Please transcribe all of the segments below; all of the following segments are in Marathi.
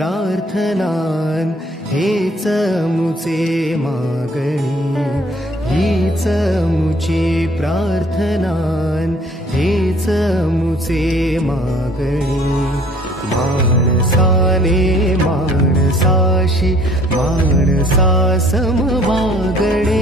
प्रार्थनान हेच मुचे मागणी, हीच मुची प्रार्थनान हेच मुचे मागणी. माणसाने माणसाशी माणसा सम वागणे,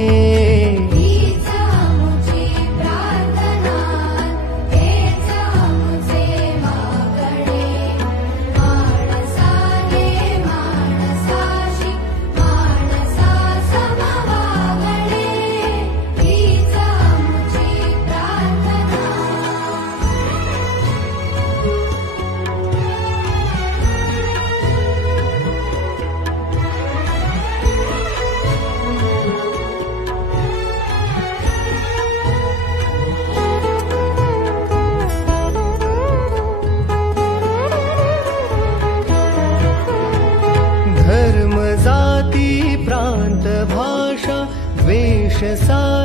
धर्म जाती प्रांत भाषा द्वेष सा